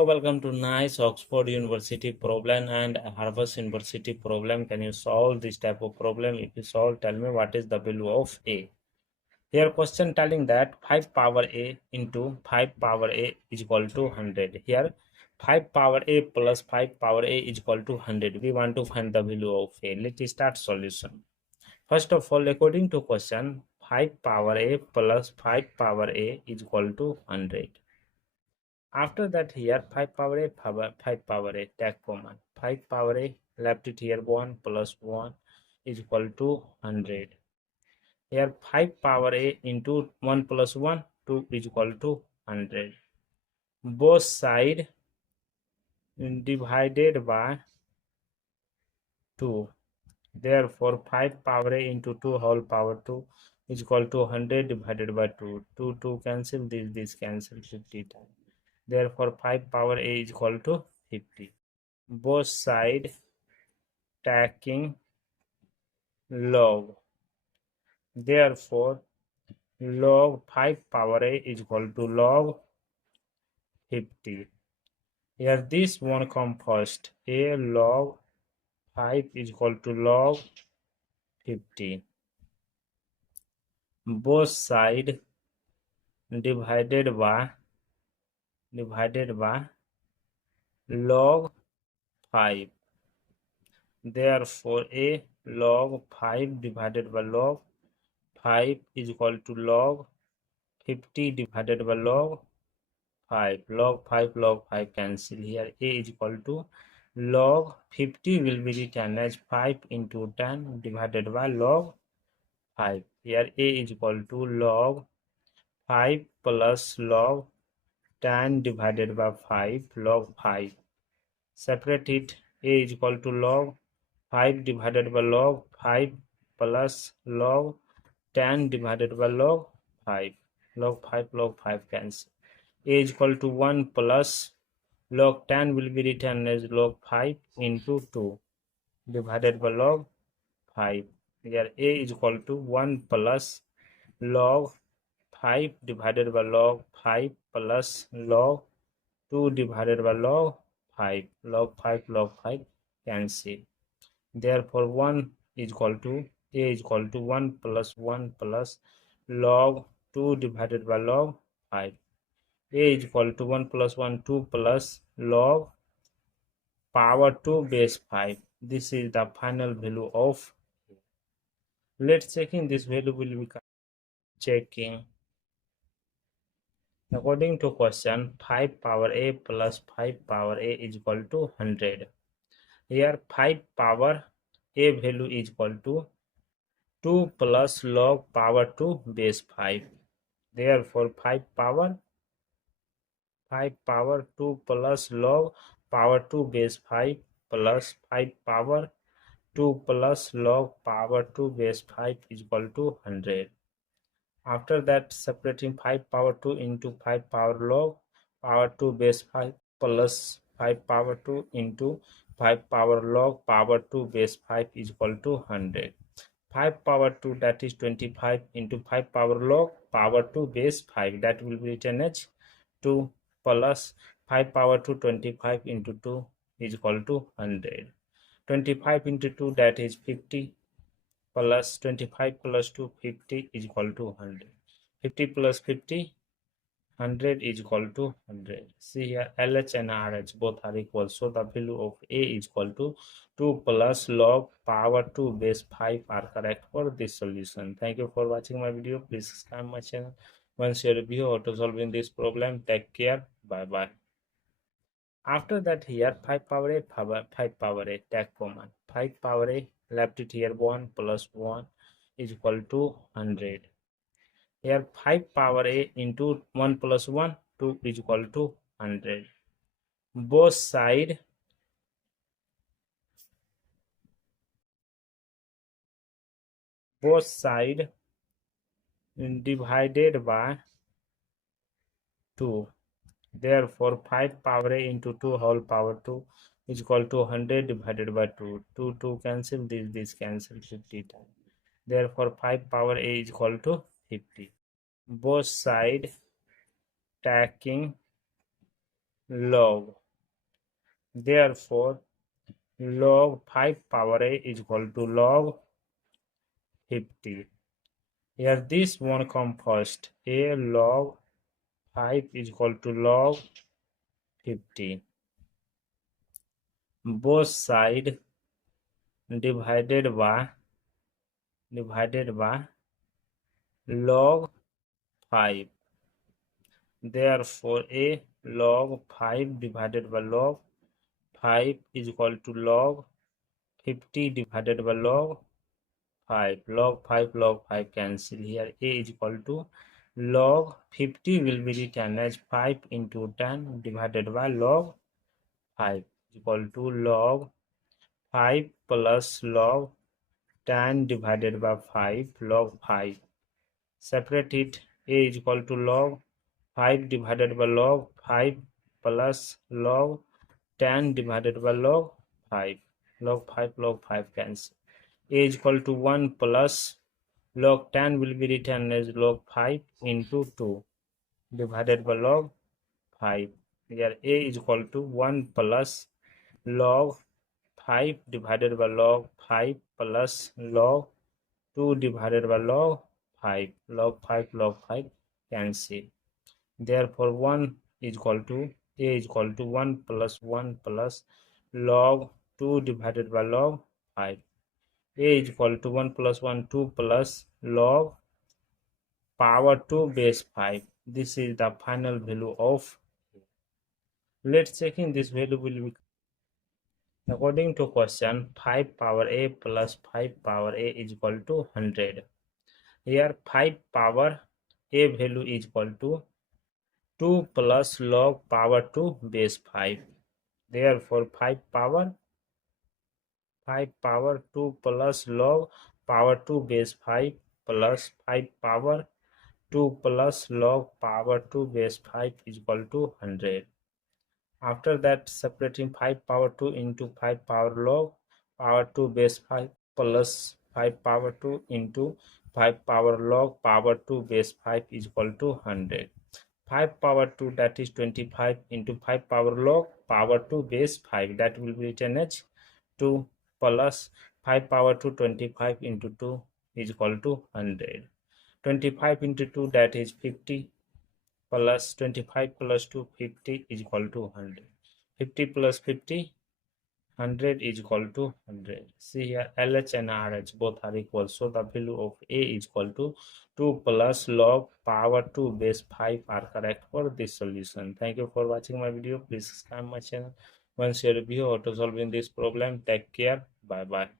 Hello, welcome to nice Oxford University problem and Harvard University problem. Can you solve this type of problem? If you solve, tell me what is the value of A. Here question telling that 5 power A into 5 power A is equal to 100. Here 5 power A plus 5 power A is equal to 100. We want to find the value of A. Let's start solution. First of all, according to question, 5 power A plus 5 power A is equal to 100. After that, here 5 power A, 5 power A, take common. 5 power A, left it here 1 plus 1 is equal to 100. Here 5 power A into 1 plus 1, 2 is equal to 100. Both side divided by 2. Therefore, 5 power A into 2 whole power 2 is equal to 100 divided by 2. 2 cancel, this cancel 50 times. Therefore, 5 power A is equal to 50. Both side taking log. Therefore, log 5 power A is equal to log 50. Here this one come first. A log 5 is equal to log 50. Both side divided by log 5. Therefore, A log 5 divided by log 5 is equal to log 50 divided by log 5. Log 5 cancel. Here A is equal to log 50 will be written as 5 into 10 divided by log 5. Here A is equal to log 5 plus log 10 divided by 5 log 5. Separate it. A is equal to log 5 divided by log 5 plus log 10 divided by log 5. Log 5 cancel. A is equal to 1 plus log 10 will be written as log 5 into 2 divided by log 5. Here A is equal to 1 plus log 5 divided by log 5 plus log 2 divided by log 5. Log 5 cancel. Therefore, 1 is equal to A is equal to 1 plus log 2 divided by log 5. A is equal to 1 plus 1, 2 plus log power 2 base 5. This is the final value of A. Let's checking this value will be checking. According to question, 5 power A plus 5 power A is equal to 100. Here 5 power A value is equal to 2 plus log power 2 base 5. Therefore, 5 power 2 plus log power 2 base 5 plus 5 power 2 plus log power 2 base 5 is equal to 100. After that, separating 5 power 2 into 5 power log power 2 base 5 plus 5 power 2 into 5 power log power 2 base 5 is equal to 100. 5 power 2, that is 25, into 5 power log power 2 base 5, that will be written as 2 plus 5 power 2, 25 into 2 is equal to 100. 25 into 2, that is 50, plus 25 plus 2, 50 is equal to 100. 50 plus 50, 100 is equal to 100. See here, LH and RH both are equal. So the value of A is equal to 2 plus log power 2 base 5 are correct for this solution. Thank you for watching my video. Please subscribe my channel. Once you review how to solving this problem, take care. Bye bye. After that, here 5 power A, 5 power A, take common. 5 power A, left it here 1 plus 1 is equal to 100. Here 5 power A into 1 plus 1, 2 is equal to 100. Both side divided by 2. Therefore, 5 power A into 2 whole power 2 is equal to 100 divided by 2. 2 cancel, this cancel 50 times. Therefore, 5 power A is equal to 50. Both side taking log. Therefore, log 5 power a is equal to log 50. Here this one come first. A log 5 is equal to log 50. Both side divided by log 5. Therefore, a log 5 divided by log 5 is equal to log 50 divided by log 5. Log 5 cancel. Here a is equal to log 50 will be written as 5 into 10 divided by log 5 is equal to log 5 plus log 10 divided by 5 log 5. Separate it. A is equal to log 5 divided by log 5 plus log 10 divided by log 5. Log 5 cancel. A is equal to 1 plus log 10 will be written as log 5 into 2 divided by log 5. Here a is equal to 1 plus log 5 divided by log 5 plus log 2 divided by log 5. Log 5 cancel. Therefore, 1 is equal to a is equal to 1 plus log 2 divided by log 5. A is equal to 1 plus 1, 2 plus log power 2 base 5. This is the final value of A. Let's check in this value will be according to question 5 power a plus 5 power a is equal to 100. Here 5 power a value is equal to 2 plus log power 2 base 5. Therefore 5 power 2 plus log power 2 base 5 plus 5 power 2 plus log power 2 base 5 is equal to 100. After that, separating 5 power 2 into 5 power log power 2 base 5 plus 5 power 2 into 5 power log power 2 base 5 is equal to 100. 5 power 2 that is 25 into 5 power log power 2 base 5 that will be written as 2 plus 5 power 2 25 into 2 is equal to 100. 25 into 2 that is 50 plus 25 plus 2 50 is equal to 100. 50 plus 50 100 is equal to 100. See here LH and RH both are equal, so the value of A is equal to 2 plus log power 2 base 5 are correct for this solution. Thank you for watching my video. Please subscribe my channel. Once your review how to solving this problem. Take care. Bye bye.